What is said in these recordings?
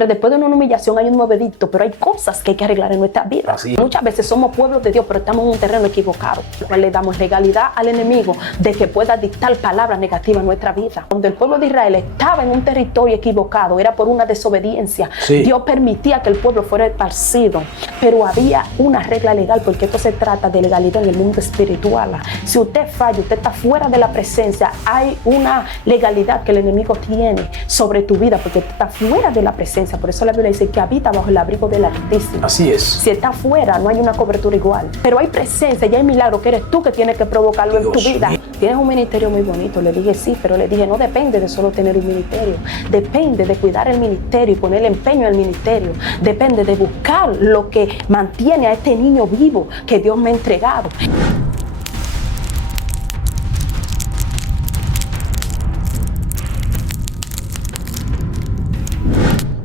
Siempre después de una humillación hay un nuevo edicto, pero hay cosas que hay que arreglar en nuestra vida. Muchas veces somos pueblos de Dios, pero estamos en un terreno equivocado. Le damos legalidad al enemigo de que pueda dictar palabras negativas en nuestra vida. Cuando el pueblo de Israel estaba en un territorio equivocado, era por una desobediencia. Dios permitía que el pueblo fuera esparcido, pero había una regla legal, porque esto se trata de legalidad en el mundo espiritual. Si usted falla, usted está fuera de la presencia, hay una legalidad que el enemigo tiene sobre tu vida, porque usted está fuera de la presencia. Por eso la Biblia dice que habita bajo el abrigo del Altísimo. Así es. Si está fuera, no hay una cobertura igual. Pero hay presencia y hay milagro que eres tú que tienes que provocarlo en tu vida. Tienes un ministerio muy bonito. Le dije sí, pero le dije no depende de solo tener un ministerio. Depende de cuidar el ministerio y poner empeño en el ministerio. Depende de buscar lo que mantiene a este niño vivo que Dios me ha entregado.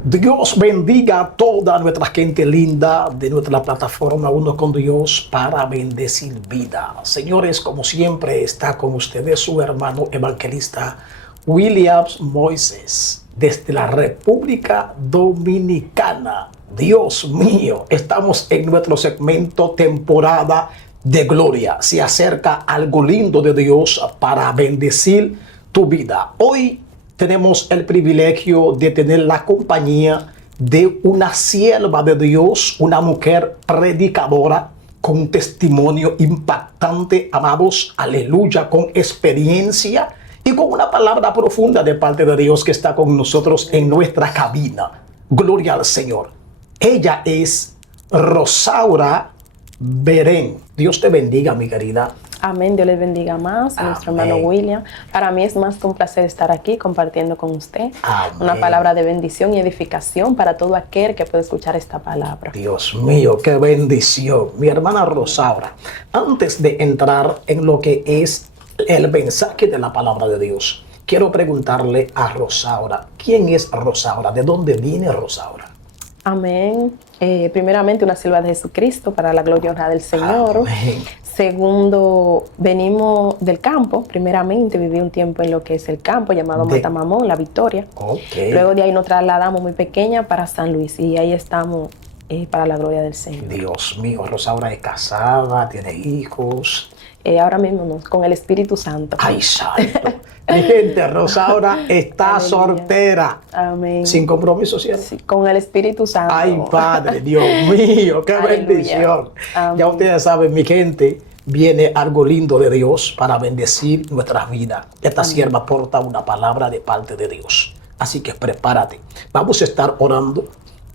Dios bendiga a toda nuestra gente linda de nuestra plataforma Uno con Dios para bendecir vida. Señores, como siempre está con ustedes su hermano evangelista Williams Moises desde la República Dominicana. Dios mío, estamos en nuestro segmento temporada de gloria. Se acerca algo lindo de Dios para bendecir tu vida. Hoy tenemos el privilegio de tener la compañía de una sierva de Dios, una mujer predicadora con un testimonio impactante, amados, aleluya, con experiencia y con una palabra profunda de parte de Dios que está con nosotros en nuestra cabina. Gloria al Señor. Ella es Rosaura Berén. Dios te bendiga, mi querida. Amén, Dios les bendiga más a nuestro hermano William. Para mí es más que un placer estar aquí compartiendo con usted. Amén. Una palabra de bendición y edificación para todo aquel que puede escuchar esta palabra. Dios mío, qué bendición. Mi hermana Rosaura, antes de entrar en lo que es el mensaje de la palabra de Dios, quiero preguntarle a Rosaura, ¿quién es Rosaura? ¿De dónde viene Rosaura? Amén. Primeramente, una sierva de Jesucristo para la gloria y honra del Señor. Amén. Segundo, venimos del campo. Primeramente, viví un tiempo en lo que es el campo, llamado Matamamón, La Victoria. Luego de ahí nos trasladamos muy pequeña para San Luis y ahí estamos para la gloria del Señor. Dios mío, Rosaura es casada, tiene hijos. Ahora mismo no, con el Espíritu Santo. ¡Ay, santo! Mi gente, Rosaura está soltera. Amén. Sin compromiso, ¿cierto? Sí, con el Espíritu Santo. ¡Ay, Padre! Dios mío, qué bendición. Amén. Ya ustedes saben, mi gente, viene algo lindo de Dios para bendecir nuestras vidas. Esta sierva porta una palabra de parte de Dios. Así que prepárate. Vamos a estar orando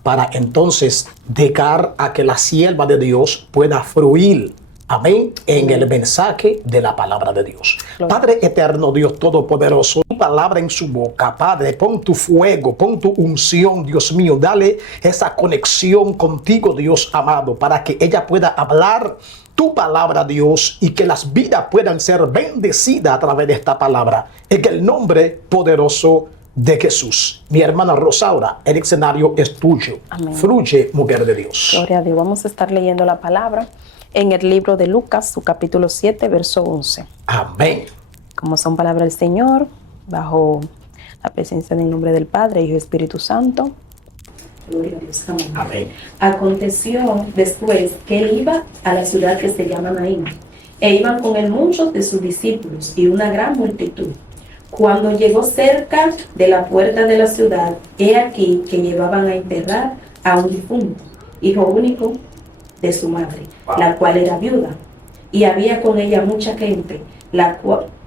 para entonces dejar a que la sierva de Dios pueda fluir. Amén. En el mensaje de la palabra de Dios. Padre eterno, Dios todopoderoso, tu palabra en su boca, Padre, pon tu fuego, pon tu unción, Dios mío, dale esa conexión contigo, Dios amado, para que ella pueda hablar tu palabra, Dios, y que las vidas puedan ser bendecidas a través de esta palabra. En el nombre poderoso de Jesús. Mi hermana Rosaura, el escenario es tuyo. Amén. Fluye, mujer de Dios. Gloria a Dios. Vamos a estar leyendo la palabra en el libro de Lucas, su capítulo 7, verso 11. Amén. Como son palabras del Señor, bajo la presencia del nombre del Padre, Hijo y Espíritu Santo. Gloria a Dios. Amén. Amén. Aconteció después que él iba a la ciudad que se llama Naín, e iban con él muchos de sus discípulos y una gran multitud. Cuando llegó cerca de la puerta de la ciudad, he aquí que llevaban a enterrar a un difunto, hijo único de su madre, la cual era viuda, y había con ella mucha gente,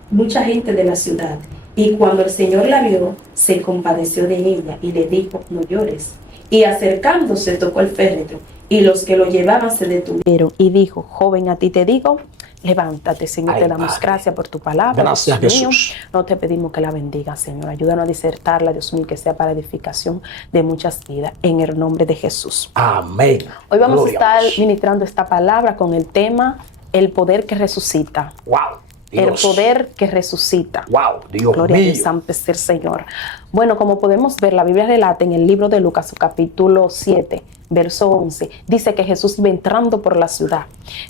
mucha gente de la ciudad. Y cuando el Señor la vio, se compadeció de ella y le dijo: no llores. Y acercándose tocó el féretro, y los que lo llevaban se detuvieron. Y dijo: joven, a ti te digo, levántate. Señor, te damos gracias por tu palabra. Gracias, Dios mío. Jesús. No te pedimos que la bendiga, Señor. Ayúdanos a disertarla, Dios mío, que sea para edificación de muchas vidas, en el nombre de Jesús. Amén. Hoy vamos Gloria a estar Dios. ministrando esta palabra con el tema el poder que resucita. Wow. El Dios. poder que resucita. Wow, Dios Gloria a mío. Dios, santo es el Señor. Bueno, como podemos ver, la Biblia relata en el libro de Lucas, su capítulo 7, verso 11, dice que Jesús iba entrando por la ciudad.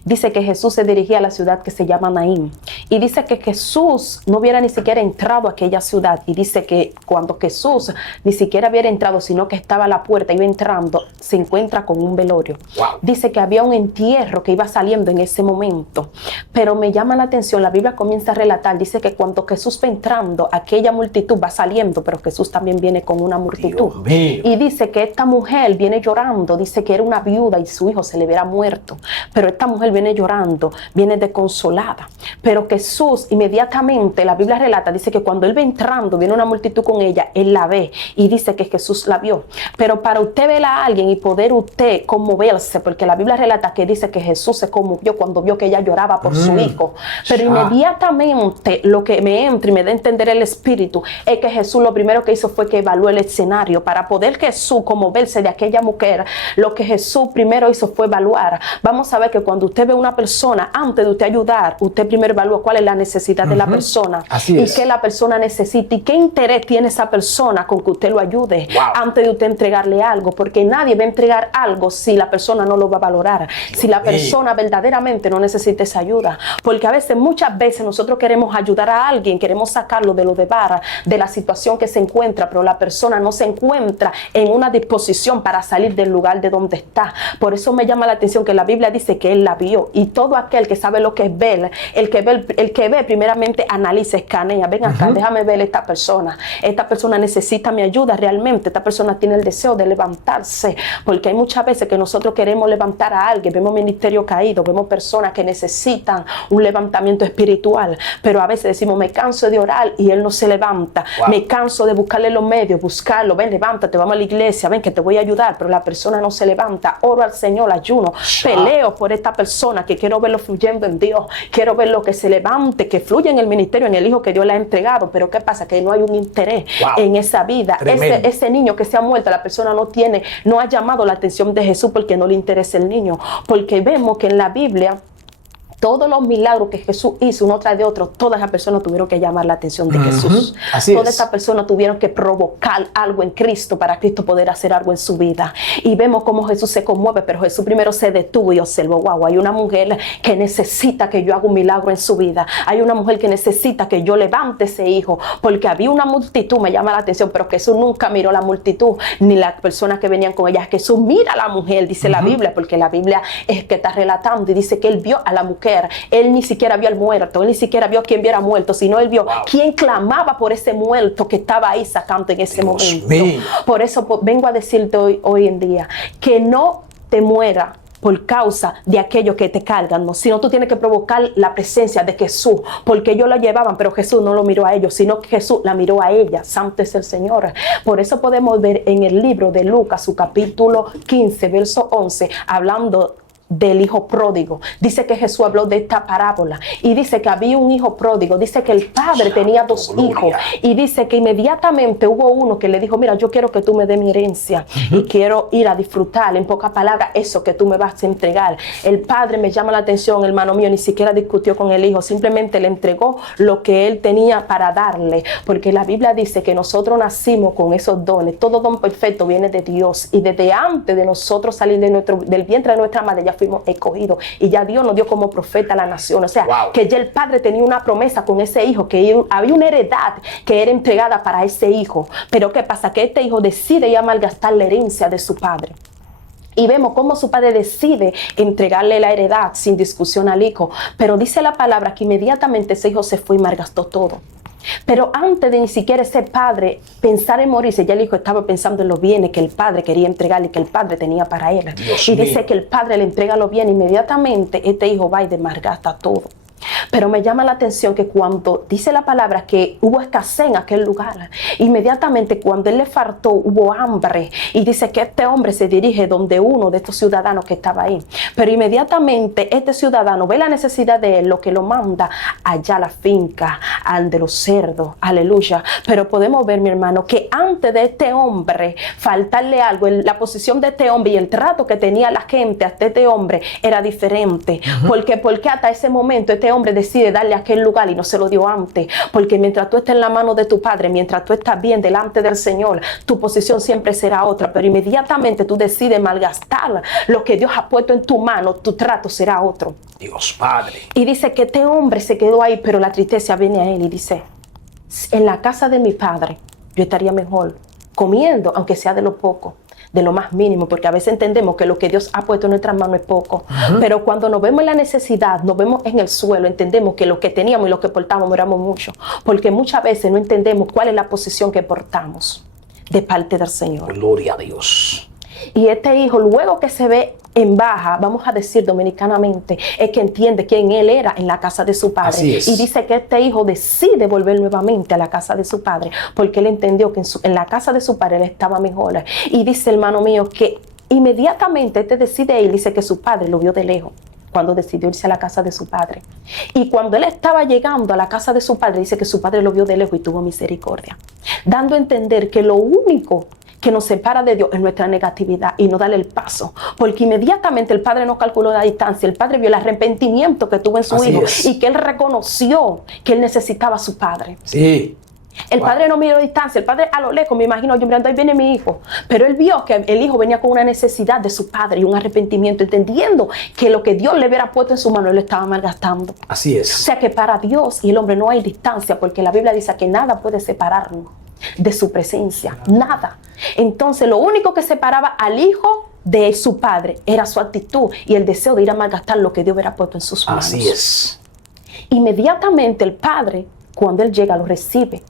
Dice que Jesús se dirigía a la ciudad que se llama Naín. Y dice que Jesús no hubiera ni siquiera entrado a aquella ciudad. Y dice que cuando Jesús ni siquiera hubiera entrado, sino que estaba a la puerta, iba entrando, se encuentra con un velorio. Wow. Dice que había un entierro que iba saliendo en ese momento. Pero me llama la atención, la Biblia comienza a relatar, dice que cuando Jesús va entrando, aquella multitud va saliendo, pero Jesús también viene con una multitud. Y dice que esta mujer viene llorando, dice que era una viuda y su hijo se le hubiera muerto. Pero esta mujer viene llorando, viene desconsolada. Pero Jesús inmediatamente, la Biblia relata, dice que cuando él va entrando, viene una multitud con ella, él la ve y dice que Jesús la vio. Pero para usted ver a alguien y poder usted conmoverse, porque la Biblia relata que dice que Jesús se conmovió cuando vio que ella lloraba por su hijo. Pero inmediatamente lo que me entra y me da a entender el Espíritu es que Jesús lo primero que hizo fue que evaluó el escenario. Para poder Jesús conmoverse de aquella mujer, lo que Jesús primero hizo fue evaluar. Vamos a ver que cuando usted ve a una persona, antes de usted ayudar, usted primero evalúa cuál es la necesidad de la persona. Así y es. qué la persona necesita y qué interés tiene esa persona con que usted lo ayude antes de usted entregarle algo, porque nadie va a entregar algo si la persona no lo va a valorar, si la persona verdaderamente no necesita esa ayuda, porque a veces, muchas veces nosotros queremos ayudar a alguien, queremos sacarlo de lo de vara, de la situación que se encuentra, pero la persona no se encuentra en una disposición para salir del lugar de donde está. Por eso me llama la atención que la Biblia dice que él la vio, y todo aquel que sabe lo que es ver, el que ve primeramente analiza, escanea, ven acá, déjame ver esta persona necesita mi ayuda realmente, esta persona tiene el deseo de levantarse, porque hay muchas veces que nosotros queremos levantar a alguien, vemos ministerio caído, vemos personas que necesitan un levantamiento espiritual, pero a veces decimos, me canso de orar y él no se levanta, me canso de buscarle los medios, buscarlo, ven, levántate, vamos a la iglesia, ven que te voy a ayudar, pero la persona no se levanta. Oro al Señor, ayuno, peleo por esta persona, que quiero verlo fluyendo en Dios, quiero verlo que se levante, que fluya en el ministerio, en el hijo que Dios le ha entregado, pero ¿qué pasa? Que no hay un interés en esa vida. Ese niño que se ha muerto, la persona no ha llamado la atención de Jesús porque no le interesa el niño, porque vemos que en la Biblia todos los milagros que Jesús hizo uno tras de otro, todas las personas tuvieron que llamar la atención de Jesús. Todas estas personas tuvieron que provocar algo en Cristo para Cristo poder hacer algo en su vida. Y vemos cómo Jesús se conmueve, pero Jesús primero se detuvo y observó, wow, hay una mujer que necesita que yo haga un milagro en su vida. Hay una mujer que necesita que yo levante ese hijo, porque había una multitud, me llama la atención, pero Jesús nunca miró la multitud, ni las personas que venían con ella. Jesús mira a la mujer, dice la Biblia, porque la Biblia es que está relatando y dice que él vio a la mujer. Él ni siquiera vio al muerto, él ni siquiera vio quién hubiera muerto, sino él vio quién clamaba por ese muerto que estaba ahí sacando en ese momento. Por eso vengo a decirte hoy en día que no te muera por causa de aquellos que te cargan, no, sino tú tienes que provocar la presencia de Jesús, porque ellos lo llevaban, pero Jesús no lo miró a ellos, sino que Jesús la miró a ella. Santo es el Señor. Por eso podemos ver en el libro de Lucas, su capítulo 15, verso 11, hablando del hijo pródigo. Dice que Jesús habló de esta parábola y dice que había un hijo pródigo, dice que el padre tenía dos hijos y dice que inmediatamente hubo uno que le dijo, mira, yo quiero que tú me des mi herencia y quiero ir a disfrutar, en pocas palabras, eso que tú me vas a entregar. El padre, me llama la atención, hermano mío, ni siquiera discutió con el hijo, simplemente le entregó lo que él tenía para darle, porque la Biblia dice que nosotros nacimos con esos dones. Todo don perfecto viene de Dios, y desde antes de nosotros salir del vientre de nuestra madre ya fuimos escogidos, y ya Dios nos dio como profeta a la nación. O sea, que ya el padre tenía una promesa con ese hijo, que había una heredad que era entregada para ese hijo. Pero ¿qué pasa? Que este hijo decide ya malgastar la herencia de su padre. Y vemos cómo su padre decide entregarle la heredad sin discusión al hijo. Pero dice la palabra que inmediatamente ese hijo se fue y malgastó todo. Pero antes de ni siquiera ese padre pensar en morirse, ya el hijo estaba pensando en los bienes que el padre quería entregarle y que el padre tenía para él. Y dice que el padre le entrega los bienes, inmediatamente este hijo va y malgasta todo. Pero me llama la atención que cuando dice la palabra que hubo escasez en aquel lugar, inmediatamente cuando él le faltó hubo hambre, y dice que este hombre se dirige donde uno de estos ciudadanos que estaba ahí, pero inmediatamente este ciudadano ve la necesidad de él, lo que lo manda allá a la finca, al de los cerdos, aleluya. Pero podemos ver, mi hermano, que antes de este hombre faltarle algo, la posición de este hombre y el trato que tenía la gente hasta este hombre era diferente, porque hasta ese momento este hombre decide darle aquel lugar y no se lo dio antes, porque mientras tú estés en la mano de tu padre, mientras tú estás bien delante del Señor, tu posición siempre será otra, pero inmediatamente tú decides malgastar lo que Dios ha puesto en tu mano, tu trato será otro. Dios Padre. Y dice que este hombre se quedó ahí, pero la tristeza viene a él y dice, en la casa de mi padre yo estaría mejor comiendo, aunque sea de lo poco, de lo más mínimo, porque a veces entendemos que lo que Dios ha puesto en nuestras manos es poco, pero cuando nos vemos en la necesidad, nos vemos en el suelo, entendemos que lo que teníamos y lo que portábamos éramos mucho, porque muchas veces no entendemos cuál es la posición que portamos de parte del Señor. Gloria a Dios. Y este hijo, luego que se ve en baja, vamos a decir dominicanamente, es que entiende quién él era en la casa de su padre. Así es. Y dice que este hijo decide volver nuevamente a la casa de su padre, porque él entendió que en la casa de su padre él estaba mejor. Y dice, hermano mío, que inmediatamente este decide ir, dice que su padre lo vio de lejos cuando decidió irse a la casa de su padre. Y cuando él estaba llegando a la casa de su padre, dice que su padre lo vio de lejos y tuvo misericordia, dando a entender que lo único que nos separa de Dios es nuestra negatividad y no darle el paso, porque inmediatamente el padre no calculó la distancia, el padre vio el arrepentimiento que tuvo en su hijo y que él reconoció que él necesitaba a su padre. Sí. El padre no miró distancia, el padre a lo lejos, me imagino, yo mirando, ahí viene mi hijo, pero él vio que el hijo venía con una necesidad de su padre y un arrepentimiento, entendiendo que lo que Dios le hubiera puesto en su mano, él lo estaba malgastando. Así es. O sea que para Dios y el hombre no hay distancia, porque la Biblia dice que nada puede separarnos de su presencia, nada. Entonces lo único que separaba al hijo de su padre era su actitud y el deseo de ir a malgastar lo que Dios hubiera puesto en sus manos. Así es. Inmediatamente el padre, cuando él llega, lo recibe,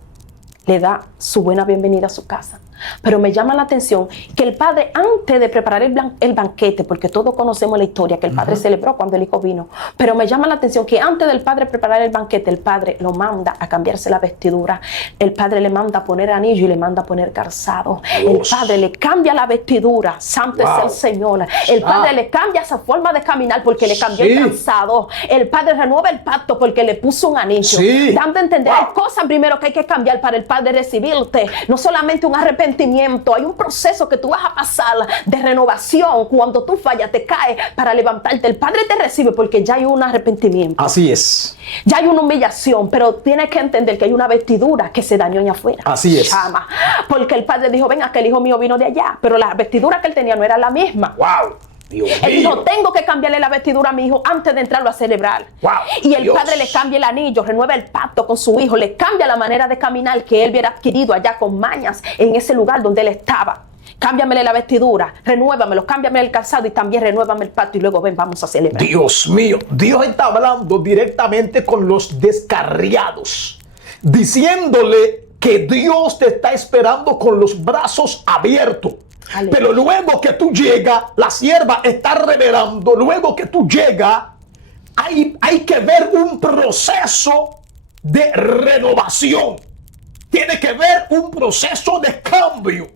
le da su buena bienvenida a su casa. Pero me llama la atención que el padre, antes de preparar el banquete, porque todos conocemos la historia que el padre celebró cuando el hijo vino, pero me llama la atención que antes del padre preparar el banquete, el padre lo manda a cambiarse la vestidura, el padre le manda a poner anillo y le manda a poner calzado. El padre le cambia la vestidura, santo es el Señor. El padre le cambia esa forma de caminar porque le cambió el calzado. El padre renueva el pacto porque le puso un anillo. Dando a entender, hay cosas primero que hay que cambiar para el padre recibirte, no solamente un arrepentimiento, hay un proceso que tú vas a pasar de renovación. Cuando tú fallas, te caes para levantarte. El padre te recibe porque ya hay un arrepentimiento. Así es. Ya hay una humillación, pero tienes que entender que hay una vestidura que se dañó allá afuera. Así es. Chama. Porque el padre dijo, venga, que el hijo mío vino de allá, pero la vestidura que él tenía no era la misma. ¡Wow! Dios Él mío. dijo, tengo que cambiarle la vestidura a mi hijo antes de entrarlo a celebrar. Wow, y el Dios. padre le cambia el anillo, renueva el pacto con su hijo, le cambia la manera de caminar que él hubiera adquirido allá con mañas en ese lugar donde él estaba. Cámbiamele la vestidura, renuévamelo, cámbiame el calzado y también renuévame el pacto y luego ven, vamos a celebrar. Dios mío, Dios está hablando directamente con los descarriados, diciéndole que Dios te está esperando con los brazos abiertos. Aleluya. Pero luego que tú llegas, la sierva está revelando, luego que tú llegas, hay que ver un proceso de renovación. Tiene que ver un proceso de cambio.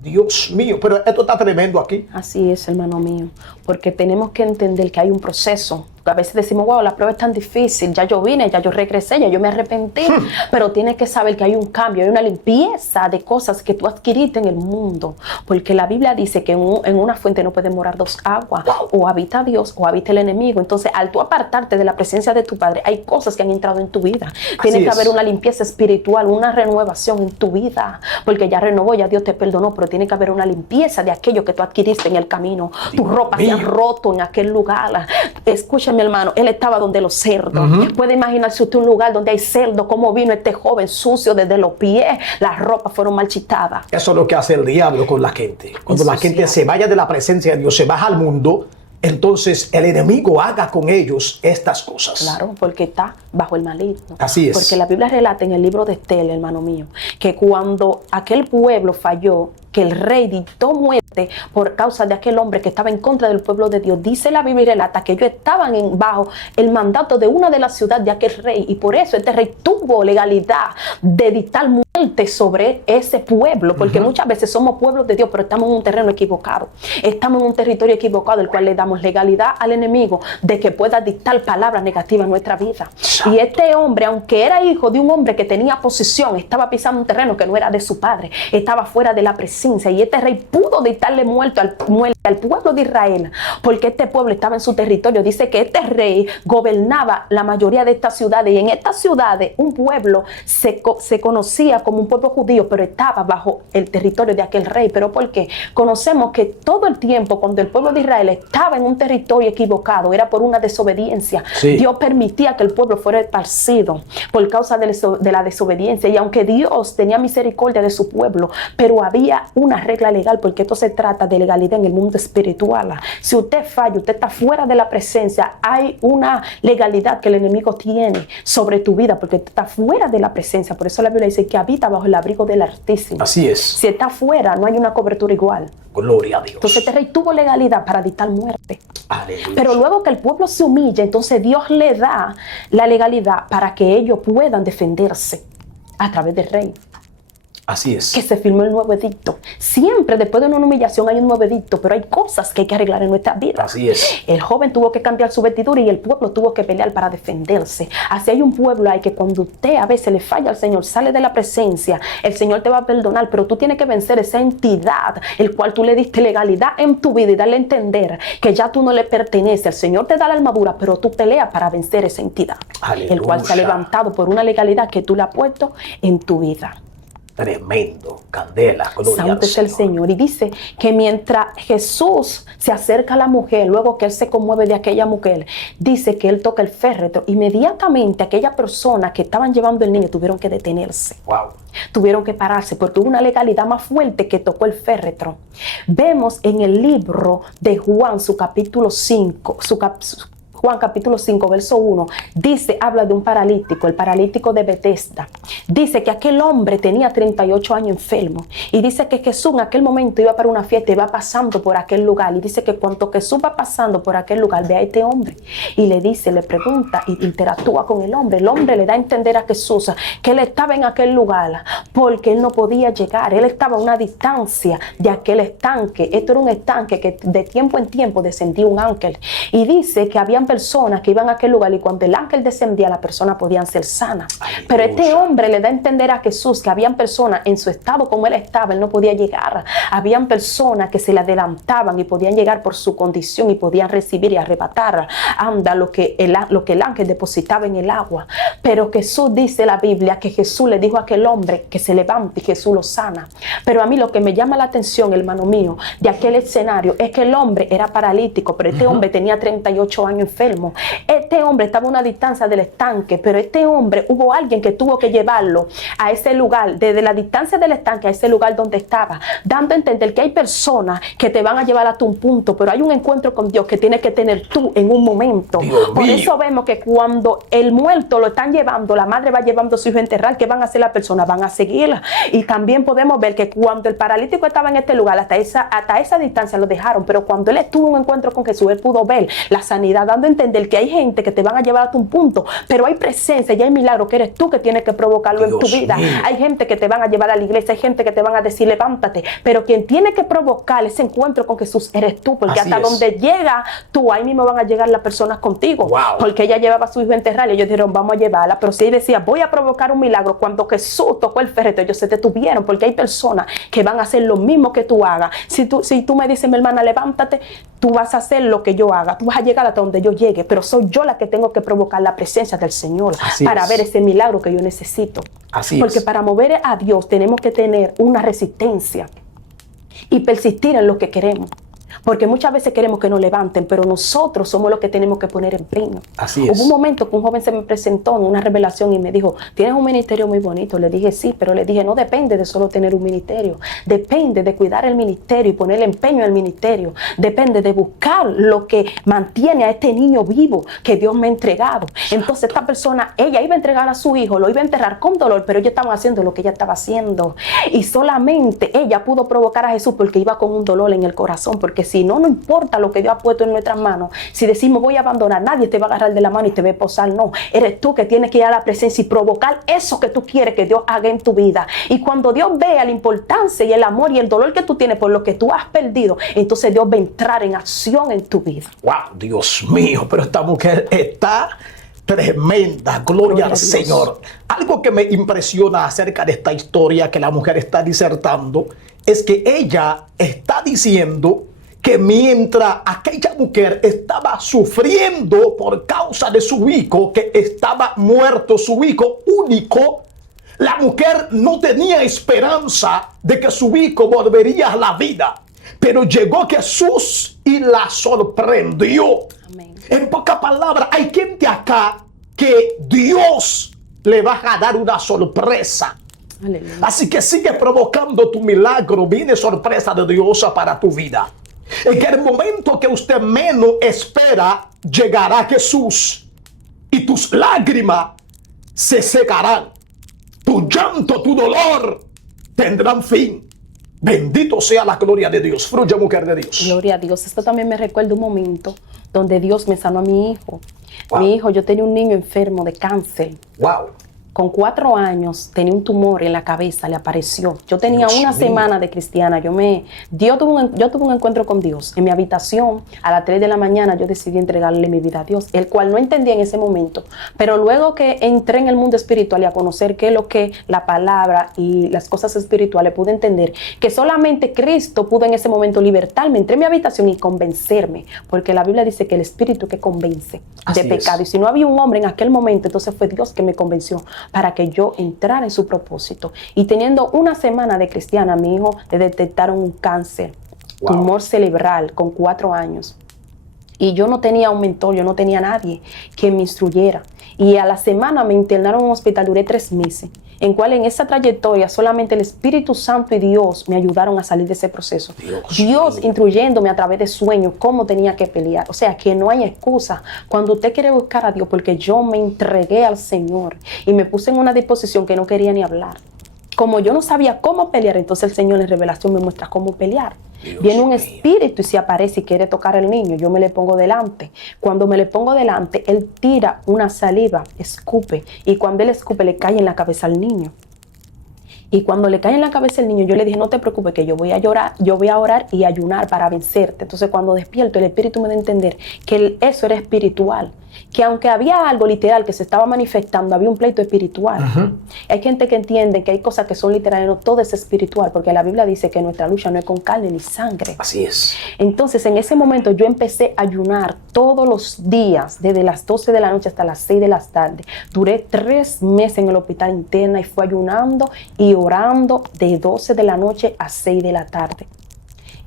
Dios mío, pero esto está tremendo aquí. Así es, hermano mío, porque tenemos que entender que hay un proceso. A veces decimos, wow, la prueba es tan difícil, ya yo vine, ya yo regresé, ya yo me arrepentí, pero tienes que saber que hay un cambio, hay una limpieza de cosas que tú adquiriste en el mundo, porque la Biblia dice que en una fuente no pueden morar dos aguas, o habita Dios o habita el enemigo. Entonces, al tú apartarte de la presencia de tu Padre, hay cosas que han entrado en tu vida. Tiene que haber una limpieza espiritual, una renovación en tu vida, porque ya renovó, ya Dios te perdonó, pero tiene que haber una limpieza de aquello que tú adquiriste en el camino. Tus ropas se han roto en aquel lugar. Escúchame, hermano, él estaba donde los cerdos. Puede imaginarse usted un lugar donde hay cerdos, cómo vino este joven sucio desde los pies, las ropas fueron marchitadas. Eso es lo que hace el diablo con la gente. Cuando la gente se vaya de la presencia de Dios, se baja al mundo, entonces el enemigo haga con ellos estas cosas. Claro, porque está bajo el maligno. Así es. Porque la Biblia relata en el libro de Estel, hermano mío, que cuando aquel pueblo falló, que el rey dictó muerte por causa de aquel hombre que estaba en contra del pueblo de Dios. Dice la Biblia y relata que ellos estaban bajo el mandato de una de las ciudades de aquel rey, y por eso este rey tuvo legalidad de dictar muerte sobre ese pueblo, porque muchas veces somos pueblos de Dios, pero estamos en un terreno equivocado, estamos en un territorio equivocado, el cual le damos legalidad al enemigo de que pueda dictar palabras negativas en nuestra vida. Y este hombre, aunque era hijo de un hombre que tenía posición, estaba pisando un terreno que no era de su padre, estaba fuera de la presencia, y este rey pudo dictarle muerte al pueblo de Israel, porque este pueblo estaba en su territorio. Dice que este rey gobernaba la mayoría de estas ciudades, y en estas ciudades un pueblo se conocía como un pueblo judío, pero estaba bajo el territorio de aquel rey. ¿Pero por qué? Conocemos que todo el tiempo cuando el pueblo de Israel estaba en un territorio equivocado, era por una desobediencia. Sí. Dios permitía que el pueblo fuera esparcido por causa de la desobediencia, y aunque Dios tenía misericordia de su pueblo, pero había una regla legal, porque esto se trata de legalidad en el mundo espiritual. Si usted falla, usted está fuera de la presencia, hay una legalidad que el enemigo tiene sobre tu vida, porque usted está fuera de la presencia. Por eso la Biblia dice que habita bajo el abrigo del Altísimo. Así es. Si está fuera, no hay una cobertura igual. Gloria a Dios. Entonces este rey tuvo legalidad para dictar muerte. Aleluya. Pero luego que el pueblo se humilla, entonces Dios le da la legalidad para que ellos puedan defenderse a través del rey. Así es. Que se firmó el nuevo edicto. Siempre después de una humillación hay un nuevo edicto, pero hay cosas que hay que arreglar en nuestra vida. Así es. El joven tuvo que cambiar su vestidura y el pueblo tuvo que pelear para defenderse. Así hay un pueblo ahí que cuando usted a veces le falla al Señor, sale de la presencia, el Señor te va a perdonar, pero tú tienes que vencer esa entidad, el cual tú le diste legalidad en tu vida, y darle a entender que ya tú no le perteneces. El Señor te da la armadura, pero tú peleas para vencer esa entidad. Aleluya. El cual se ha levantado por una legalidad que tú le has puesto en tu vida. Tremendo, candela, gloria Santo al es el Señor. Y dice que mientras Jesús se acerca a la mujer, luego que él se conmueve de aquella mujer, dice que él toca el féretro. Inmediatamente aquellas personas que estaban llevando el niño tuvieron que detenerse. Wow. Tuvieron que pararse porque hubo una legalidad más fuerte que tocó el féretro. Vemos en el libro de Juan, su capítulo 5, Juan capítulo 5, verso 1, dice, habla de un paralítico, el paralítico de Betesda. Dice que aquel hombre tenía 38 años enfermo. Y dice que Jesús en aquel momento iba para una fiesta y va pasando por aquel lugar. Y dice que cuando Jesús va pasando por aquel lugar, ve a este hombre y le dice, le pregunta y interactúa con el hombre. El hombre le da a entender a Jesús que él estaba en aquel lugar porque él no podía llegar. Él estaba a una distancia de aquel estanque. Esto era un estanque que de tiempo en tiempo descendía un ángel. Y dice que habían personas que iban a aquel lugar y cuando el ángel descendía, las personas podían ser sanas. Aleluya. Pero este hombre le da a entender a Jesús que habían personas en su estado como él estaba, él no podía llegar. Habían personas que se le adelantaban y podían llegar por su condición y podían recibir y arrebatar lo que el ángel depositaba en el agua. Pero Jesús, dice la Biblia, que Jesús le dijo a aquel hombre que se levante y Jesús lo sana. Pero a mí lo que me llama la atención, hermano mío, de aquel escenario es que el hombre era paralítico, pero este hombre tenía 38 años enfermo. Este hombre estaba a una distancia del estanque, pero este hombre, hubo alguien que tuvo que llevarlo a ese lugar, desde la distancia del estanque a ese lugar donde estaba, dando a entender que hay personas que te van a llevar hasta un punto, pero hay un encuentro con Dios que tienes que tener tú en un momento. Por eso vemos que cuando el muerto lo están llevando, la madre va llevando a su hijo a enterrar, ¿qué van a hacer las personas? Van a seguirla. Y también podemos ver que cuando el paralítico estaba en este lugar, hasta esa distancia lo dejaron, pero cuando él estuvo en un encuentro con Jesús, él pudo ver la sanidad, dando a entender que hay gente que te van a llevar hasta un punto, pero hay presencia y hay milagro que eres tú que tienes que provocarlo en tu vida. Hay gente que te van a llevar a la iglesia, hay gente que te van a decir levántate, pero quien tiene que provocar ese encuentro con Jesús eres tú, porque así hasta es. donde llega tú, ahí mismo van a llegar las personas contigo. Wow. Porque ella llevaba a su hijo a enterrar y ellos dijeron vamos a llevarla, pero si ella decía voy a provocar un milagro, cuando Jesús tocó el féretro ellos se detuvieron, porque hay personas que van a hacer lo mismo que tú hagas. Si tú me dices mi hermana levántate, tú vas a hacer lo que yo haga, tú vas a llegar hasta donde yo llegue, pero soy yo la que tengo que provocar la presencia del Señor para ver ese milagro que yo necesito. Porque para mover a Dios tenemos que tener una resistencia y persistir en lo que queremos. Porque muchas veces queremos que nos levanten, pero nosotros somos los que tenemos que poner empeño. Así es. Hubo un momento que un joven se me presentó en una revelación y me dijo, tienes un ministerio muy bonito. Le dije sí, pero le dije no depende de solo tener un ministerio. Depende de cuidar el ministerio y poner empeño al ministerio. Depende de buscar lo que mantiene a este niño vivo que Dios me ha entregado. Entonces esta persona, ella iba a entregar a su hijo, lo iba a enterrar con dolor, pero ellos estaban haciendo lo que ella estaba haciendo. Y solamente ella pudo provocar a Jesús porque iba con un dolor en el corazón. Porque si no, no importa lo que Dios ha puesto en nuestras manos. Si decimos voy a abandonar, nadie te va a agarrar de la mano y te va a posar. No, eres tú que tienes que ir a la presencia y provocar eso que tú quieres que Dios haga en tu vida. Y cuando Dios vea la importancia y el amor y el dolor que tú tienes por lo que tú has perdido, entonces Dios va a entrar en acción en tu vida. Wow, Dios mío, pero esta mujer está tremenda, gloria al Señor. Algo que me impresiona acerca de esta historia que la mujer está disertando es que ella está diciendo que mientras aquella mujer estaba sufriendo por causa de su hijo, que estaba muerto, su hijo único, la mujer no tenía esperanza de que su hijo volvería a la vida. Pero llegó Jesús y la sorprendió. Amén. En pocas palabras, hay gente acá que Dios le va a dar una sorpresa. Aleluya. Así que sigue provocando tu milagro. Viene sorpresa de Dios para tu vida. En el momento que usted menos espera, llegará Jesús y tus lágrimas se secarán. Tu llanto, tu dolor tendrán fin. Bendito sea la gloria de Dios. Fluye, mujer de Dios. Gloria a Dios. Esto también me recuerda un momento donde Dios me sanó a mi hijo. Wow. Mi hijo, yo tenía un niño enfermo de cáncer. Wow. Con 4 años tenía un tumor en la cabeza, le apareció. Yo tenía Dios una mío. semana de cristiana. Yo tuve un encuentro con Dios. En mi habitación, a las 3 de la mañana, yo decidí entregarle mi vida a Dios, el cual no entendía en ese momento. Pero luego que entré en el mundo espiritual y a conocer qué es lo que la palabra y las cosas espirituales, pude entender que solamente Cristo pudo en ese momento libertarme. Entré en mi habitación y convencerme, porque la Biblia dice que el espíritu que convence Así de pecado. es. Y si no había un hombre en aquel momento, entonces fue Dios que me convenció para que yo entrara en su propósito. Y teniendo una semana de cristiana, a mi hijo le detectaron un cáncer, Wow. tumor cerebral con 4 años. Y yo no tenía un mentor, yo no tenía nadie que me instruyera. Y a la semana me internaron en un hospital, duré 3 meses, en cual en esa trayectoria solamente el Espíritu Santo y Dios me ayudaron a salir de ese proceso. Dios instruyéndome a través de sueños cómo tenía que pelear. O sea, que no hay excusa cuando usted quiere buscar a Dios, porque yo me entregué al Señor y me puse en una disposición que no quería ni hablar. Como yo no sabía cómo pelear, entonces el Señor en revelación me muestra cómo pelear. Dios Viene un mío. espíritu y se aparece y quiere tocar al niño. Yo me le pongo delante. Cuando me le pongo delante, él tira una saliva, escupe. Y cuando él escupe, le cae en la cabeza al niño. Y cuando le cae en la cabeza al niño, yo le dije, no te preocupes, que yo voy a llorar, yo voy a orar y ayunar para vencerte. Entonces, cuando despierto, el espíritu me da a entender que eso era espiritual. Que aunque había algo literal que se estaba manifestando, había un pleito espiritual. Hay gente que entiende que hay cosas que son literales, no todo es espiritual, porque la Biblia dice que nuestra lucha no es con carne ni sangre. Así es. Entonces, en ese momento yo empecé a ayunar todos los días, desde las 12 de la noche hasta las 6 de la tarde. Duré 3 meses en el hospital interna y fue ayunando y orando de 12 de la noche a 6 de la tarde.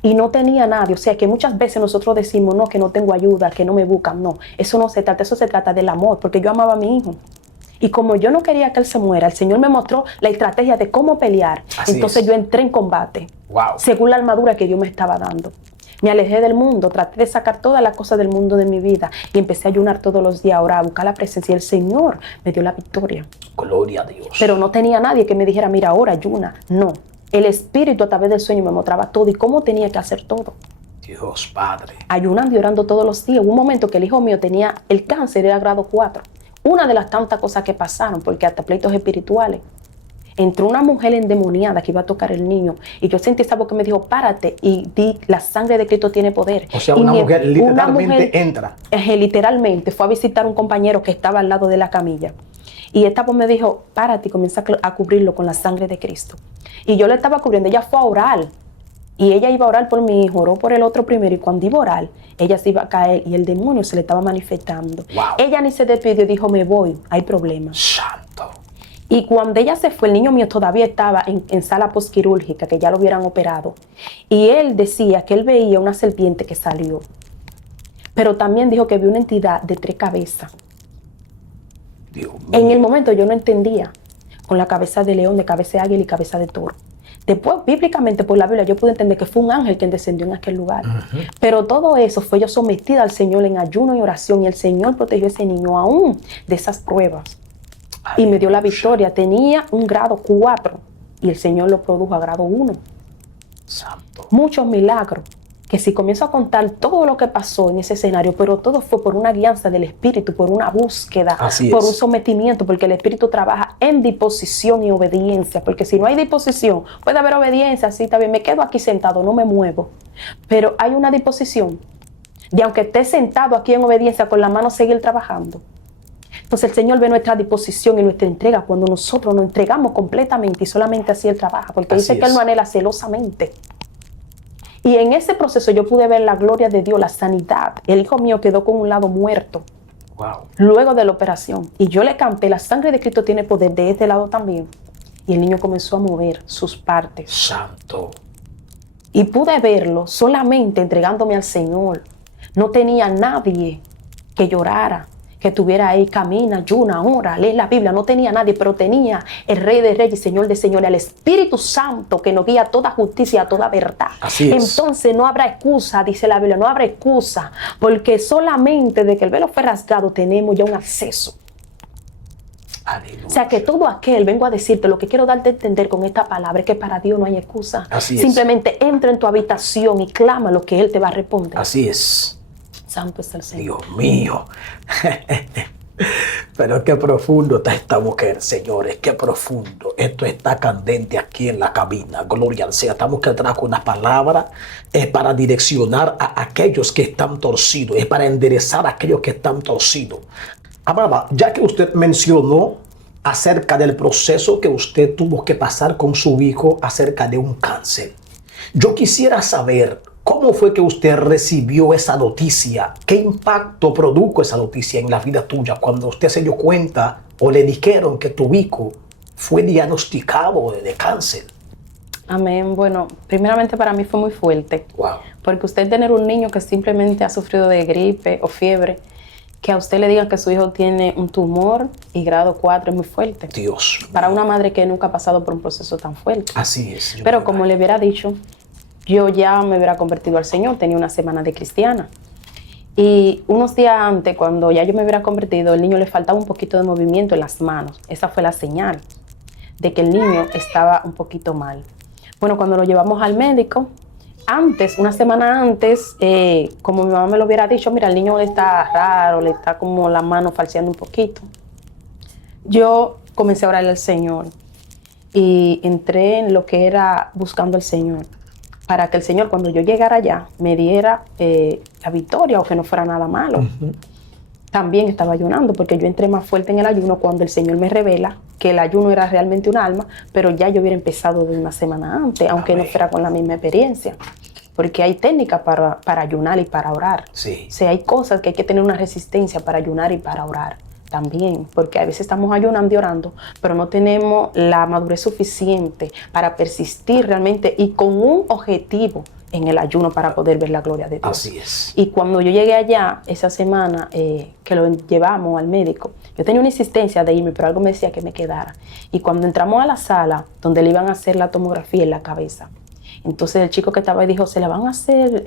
Y no tenía nadie. O sea, que muchas veces nosotros decimos, no, que no tengo ayuda, que no me buscan. No, eso no se trata, eso se trata del amor, porque yo amaba a mi hijo. Y como yo no quería que él se muera, el Señor me mostró la estrategia de cómo pelear. Así Entonces es. yo entré en combate, Wow. según la armadura que Dios me estaba dando. Me alejé del mundo, traté de sacar todas las cosas del mundo de mi vida y empecé a ayunar todos los días, a orar, a buscar la presencia. Y el Señor me dio la victoria. Gloria a Dios. Pero no tenía nadie que me dijera, mira, ahora ayuna. No. El Espíritu a través del sueño me mostraba todo y cómo tenía que hacer todo. Dios Padre. Ayunando y orando todos los días. Hubo un momento que el hijo mío tenía el cáncer, era grado 4. Una de las tantas cosas que pasaron, porque hasta pleitos espirituales. Entró una mujer endemoniada que iba a tocar el niño y yo sentí esa voz que me dijo, párate y di, la sangre de Cristo tiene poder. O sea, Y una mujer una literalmente mujer, entra. literalmente fue a visitar a un compañero que estaba al lado de la camilla. Y esta voz me dijo, párate y comienza a cubrirlo con la sangre de Cristo. Y yo le estaba cubriendo, ella fue a orar. Y ella iba a orar por mi hijo, oró por el otro primero. Y cuando iba a orar, ella se iba a caer y el demonio se le estaba manifestando. Wow. Ella ni se despidió y dijo, me voy, hay problemas. Santo. Y cuando ella se fue, el niño mío todavía estaba en sala postquirúrgica, que ya lo hubieran operado. Y él decía que él veía una serpiente que salió. Pero también dijo que vio una entidad de 3 cabezas. Dios mío. En el momento yo no entendía, con la cabeza de león, de cabeza de águila y cabeza de toro. Después, bíblicamente, por la Biblia, yo pude entender que fue un ángel quien descendió en aquel lugar. Pero todo eso fue yo sometida al Señor en ayuno y oración, y el Señor protegió a ese niño aún de esas pruebas. Y me dio la victoria. Tenía un grado 4 y el Señor lo produjo a grado 1. Santo. Muchos milagros, que si comienzo a contar todo lo que pasó en ese escenario, pero todo fue por una guianza del Espíritu, por una búsqueda, Así por es. un sometimiento, porque el Espíritu trabaja en disposición y obediencia, porque si no hay disposición, puede haber obediencia, sí, está bien, me quedo aquí sentado, no me muevo, pero hay una disposición de, aunque esté sentado aquí en obediencia, con la mano seguir trabajando. Entonces el Señor ve nuestra disposición y nuestra entrega cuando nosotros nos entregamos completamente y solamente así Él trabaja, porque Así dice que es. Él nos anhela celosamente. Y en ese proceso yo pude ver la gloria de Dios, la sanidad. El hijo mío quedó con un lado muerto. Wow. Luego de la operación. Y yo le canté, la sangre de Cristo tiene poder de este lado también. Y el niño comenzó a mover sus partes. Santo. Y pude verlo solamente entregándome al Señor. No tenía nadie que llorara, que estuviera ahí, camina, ayuna, ora, lee la Biblia. No tenía nadie, pero tenía el Rey de Reyes, Señor de Señores, el Espíritu Santo que nos guía a toda justicia, a toda verdad. Así es. Entonces no habrá excusa, dice la Biblia, no habrá excusa, porque solamente de que el velo fue rasgado tenemos ya un acceso. Aleluya. O sea que todo aquel, vengo a decirte, lo que quiero darte a entender con esta palabra es que para Dios no hay excusa. Así es. Simplemente entra en tu habitación y clama lo que Él te va a responder. Así es. Santo es el Señor. Dios mío. Pero qué profundo está esta mujer, señores. Qué profundo. Esto está candente aquí en la cabina. Gloria al Señor. Estamos que trajo una palabra. Es para direccionar a aquellos que están torcidos. Es para enderezar a aquellos que están torcidos. Amada, ya que usted mencionó acerca del proceso que usted tuvo que pasar con su hijo acerca de un cáncer, yo quisiera saber cómo fue que usted recibió esa noticia, qué impacto produjo esa noticia en la vida tuya cuando usted se dio cuenta o le dijeron que tu hijo fue diagnosticado de cáncer. Amén. Bueno, primeramente para mí fue muy fuerte. Wow. Porque usted tener un niño que simplemente ha sufrido de gripe o fiebre, que a usted le digan que su hijo tiene un tumor y grado 4 es muy fuerte. Dios. Para una madre que nunca ha pasado por un proceso tan fuerte. Así es. Pero como le hubiera dicho, yo ya me hubiera convertido al Señor, tenía una semana de cristiana. Y unos días antes, cuando ya yo me hubiera convertido, el niño le faltaba un poquito de movimiento en las manos. Esa fue la señal de que el niño estaba un poquito mal. Bueno, cuando lo llevamos al médico, antes, una semana antes, como mi mamá me lo hubiera dicho, mira, el niño está raro, le está como la mano falseando un poquito. Yo comencé a orarle al Señor y entré en lo que era buscando al Señor, para que el Señor, cuando yo llegara allá, me diera la victoria o que no fuera nada malo. Uh-huh. También estaba ayunando, porque yo entré más fuerte en el ayuno cuando el Señor me revela que el ayuno era realmente un alma, pero ya yo hubiera empezado de una semana antes, aunque no fuera con la misma experiencia. Porque hay técnicas para ayunar y para orar. Sí. O sea, hay cosas que hay que tener una resistencia para ayunar y para orar también, porque a veces estamos ayunando y orando, pero no tenemos la madurez suficiente para persistir realmente y con un objetivo en el ayuno para poder ver la gloria de Dios. Así es. Y cuando yo llegué allá, esa semana que lo llevamos al médico, yo tenía una insistencia de irme, pero algo me decía que me quedara. Y cuando entramos a la sala donde le iban a hacer la tomografía en la cabeza, entonces el chico que estaba ahí dijo, se la van a hacer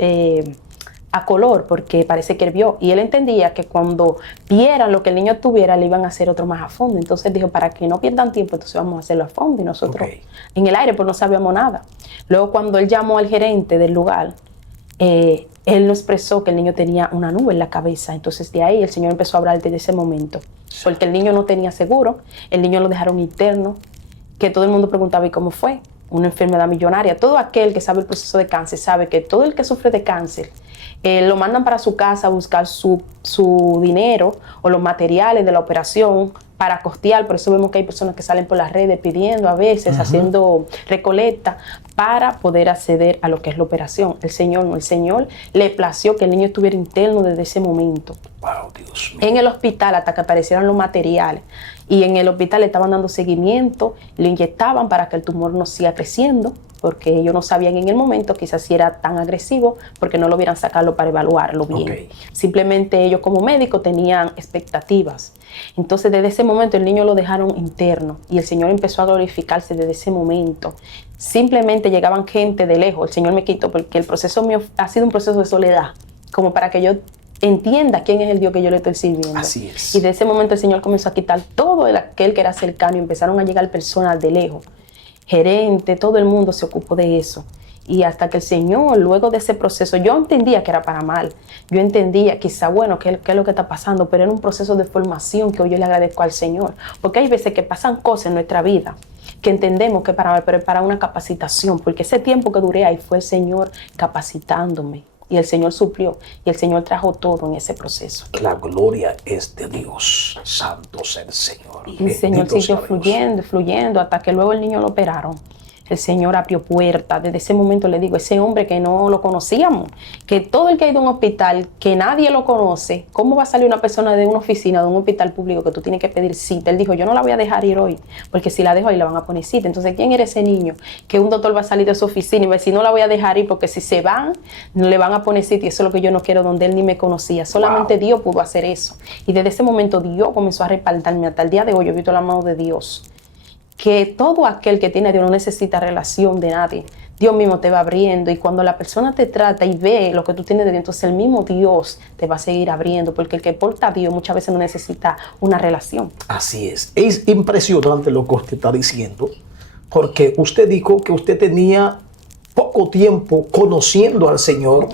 a color, porque parece que él vio. Y él entendía que cuando vieran lo que el niño tuviera, le iban a hacer otro más a fondo. Entonces dijo, para que no pierdan tiempo, entonces vamos a hacerlo a fondo. Y nosotros en el aire, pues no sabíamos nada. Luego cuando él llamó al gerente del lugar, él nos expresó que el niño tenía una nube en la cabeza. Entonces de ahí el Señor empezó a hablar desde ese momento. Porque el niño no tenía seguro, el niño lo dejaron interno, que todo el mundo preguntaba, ¿y cómo fue? Una enfermedad millonaria. Todo aquel que sabe el proceso de cáncer sabe que todo el que sufre de cáncer lo mandan para su casa a buscar su dinero o los materiales de la operación para costear. Por eso vemos que hay personas que salen por las redes pidiendo a veces, haciendo recolecta para poder acceder a lo que es la operación. El Señor no, el Señor le plació que el niño estuviera interno desde ese momento. Wow, Dios mío. En el hospital hasta que aparecieran los materiales. Y en el hospital le estaban dando seguimiento, le inyectaban para que el tumor no siga creciendo, porque ellos no sabían en el momento quizás si era tan agresivo, porque no lo hubieran sacado para evaluarlo bien. Okay. Simplemente ellos como médicos tenían expectativas. Entonces desde ese momento el niño lo dejaron interno y el Señor empezó a glorificarse desde ese momento. Simplemente llegaban gente de lejos, el Señor me quitó, porque el proceso mío ha sido un proceso de soledad, como para que yo entienda quién es el Dios que yo le estoy sirviendo. Así es. Y de ese momento el Señor comenzó a quitar todo aquel que era cercano y empezaron a llegar personas de lejos. Gerente, todo el mundo se ocupó de eso. Y hasta que el Señor, luego de ese proceso, yo entendía que era para mal. Yo entendía quizá, bueno, qué es lo que está pasando, pero era un proceso de formación que hoy yo le agradezco al Señor. Porque hay veces que pasan cosas en nuestra vida que entendemos que es para mal, pero es para una capacitación. Porque ese tiempo que duré ahí fue el Señor capacitándome. Y el Señor suplió, y el Señor trajo todo en ese proceso. La gloria es de Dios. Santo es el Señor. Y el Señor siguió fluyendo, hasta que luego el niño lo operaron. el Señor abrió puertas. Desde ese momento le digo, ese hombre que no lo conocíamos, que todo el que ha ido a un hospital, que nadie lo conoce, ¿cómo va a salir una persona de una oficina, de un hospital público que tú tienes que pedir cita? Él dijo, yo no la voy a dejar ir hoy, porque si la dejo ahí la van a poner cita. Entonces, ¿quién era ese niño? Que un doctor va a salir de su oficina y va a decir, no la voy a dejar ir porque si se van, no le van a poner cita, y eso es lo que yo no quiero, donde él ni me conocía. Solamente Dios pudo hacer eso. Y desde ese momento Dios comenzó a respaldarme. Hasta el día de hoy yo he visto la mano de Dios. Que todo aquel que tiene a Dios no necesita relación de nadie. Dios mismo te va abriendo, y cuando la persona te trata y ve lo que tú tienes de Dios, entonces el mismo Dios te va a seguir abriendo, porque el que porta a Dios muchas veces no necesita una relación. Así es. Es impresionante lo que usted está diciendo, porque usted dijo que usted tenía poco tiempo conociendo al Señor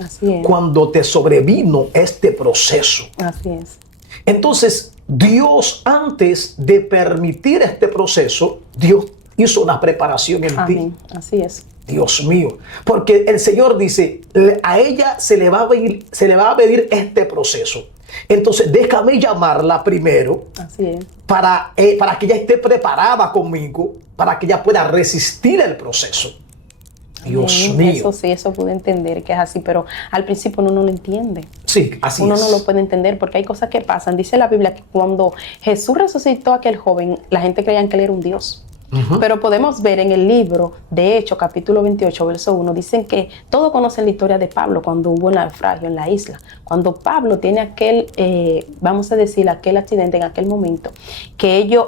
cuando te sobrevino este proceso. Así es. Entonces, Dios, antes de permitir este proceso, Dios hizo una preparación en ti. Así es. Dios mío, porque el Señor dice, a ella se le va a pedir este proceso. Entonces, déjame llamarla primero. Así es. Para que ella esté preparada conmigo, para que ella pueda resistir el proceso. Dios mío. Eso sí, eso pude entender que es así, pero al principio uno no lo entiende. Sí, así uno es. no lo puede entender porque hay cosas que pasan. Dice la Biblia que cuando Jesús resucitó a aquel joven, la gente creía que él era un Dios. Pero podemos ver en el libro de Hechos, capítulo 28, verso 1, dicen que todos conocen la historia de Pablo cuando hubo un naufragio en la isla. Cuando Pablo tiene aquel, vamos a decir, aquel accidente en aquel momento, que ellos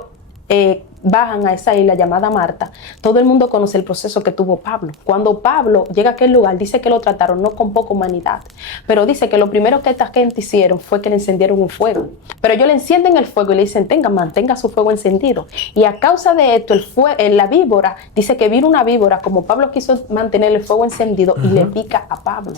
bajan a esa isla llamada Marta, todo el mundo conoce el proceso que tuvo Pablo. Cuando Pablo llega a aquel lugar, dice que lo trataron no con poca humanidad, pero dice que lo primero que esta gente hicieron fue que le encendieron un fuego. Pero ellos le encienden el fuego y le dicen, mantenga su fuego encendido. Y a causa de esto, la víbora, dice que vino una víbora, como Pablo quiso mantener el fuego encendido, y le pica a Pablo.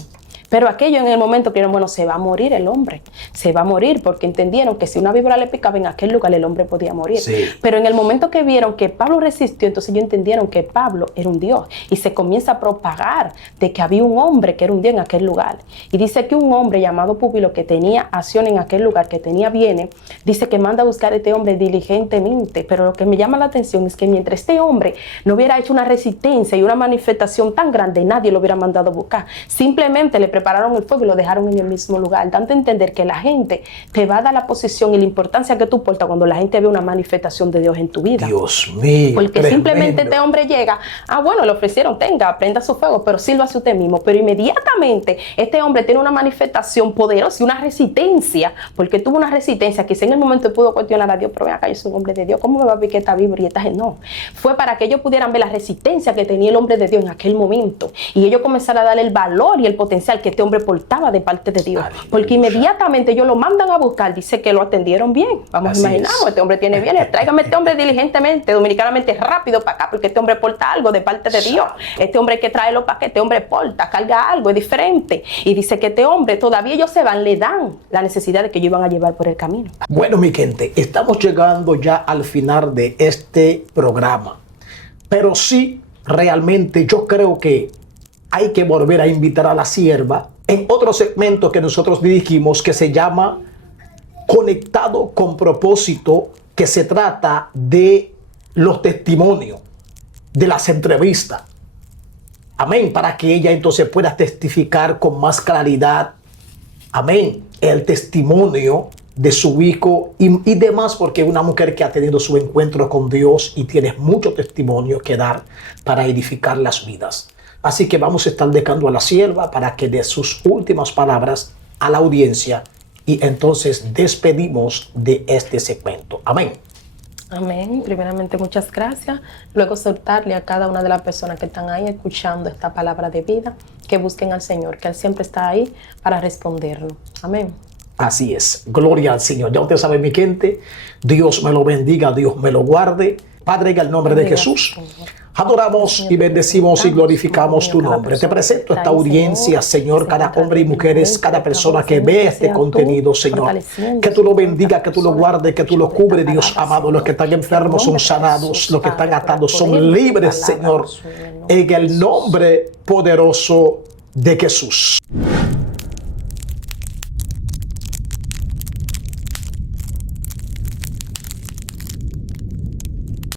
Pero aquello en el momento creyeron, bueno, se va a morir el hombre, se va a morir, porque entendieron que si una víbora le picaba en aquel lugar, el hombre podía morir. Sí. Pero en el momento que vieron que Pablo resistió, entonces ellos entendieron que Pablo era un Dios, y se comienza a propagar de que había un hombre que era un Dios en aquel lugar. Y dice que un hombre llamado Púbilo, que tenía acción en aquel lugar, que tenía bienes, dice que manda a buscar a este hombre diligentemente. Pero lo que me llama la atención es que mientras este hombre no hubiera hecho una resistencia y una manifestación tan grande, nadie lo hubiera mandado a buscar. Simplemente le prepararon el fuego y lo dejaron en el mismo lugar, dando a entender que la gente te va a dar la posición y la importancia que tú portas cuando la gente ve una manifestación de Dios en tu vida. Dios mío. Porque tremendo. Simplemente este hombre llega, bueno, le ofrecieron, prenda su fuego, pero sírvase usted mismo. Pero inmediatamente este hombre tiene una manifestación poderosa y una resistencia, porque tuvo una resistencia que en el momento pudo cuestionar a Dios, pero ven acá, yo soy un hombre de Dios, ¿cómo me va a picar esta víbora y esta gente? No, fue para que ellos pudieran ver la resistencia que tenía el hombre de Dios en aquel momento, y ellos comenzaron a darle el valor y el potencial que este hombre portaba de parte de Dios. Porque inmediatamente ellos lo mandan a buscar, dice que lo atendieron bien. Vamos a imaginarnos, este hombre tiene bienes, tráigame este hombre diligentemente, dominicanamente, rápido para acá, porque este hombre porta algo de parte de Dios. Este hombre hay que traerlo para que este hombre porta, carga algo, es diferente. Y dice que este hombre, todavía ellos se van, le dan la necesidad de que ellos iban a llevar por el camino. Bueno, mi gente, estamos llegando ya al final de este programa. Pero sí, realmente yo creo que hay que volver a invitar a la sierva en otro segmento que nosotros dirigimos, que se llama Conectado con Propósito, que se trata de los testimonios, de las entrevistas. Amén, para que ella entonces pueda testificar con más claridad, amén, el testimonio de su hijo y demás, porque es una mujer que ha tenido su encuentro con Dios y tiene mucho testimonio que dar para edificar las vidas. Así que vamos a estar dejando a la sierva para que dé sus últimas palabras a la audiencia, y entonces despedimos de este segmento. Amén. Amén. Primeramente, muchas gracias. Luego, soltarle a cada una de las personas que están ahí escuchando esta palabra de vida, que busquen al Señor, que Él siempre está ahí para responderlo. Amén. Así es. Gloria al Señor. Ya usted sabe, mi gente, Dios me lo bendiga, Dios me lo guarde. Padre, en el nombre de Jesús, adoramos y bendecimos y glorificamos tu nombre. Te presento esta audiencia, Señor, cada hombre y mujeres, cada persona que ve este contenido, Señor. Que tú lo bendiga, que tú lo guardes, que tú lo cubres, Dios amado. Los que están enfermos son sanados, los que están atados son libres, Señor, en el nombre poderoso de Jesús.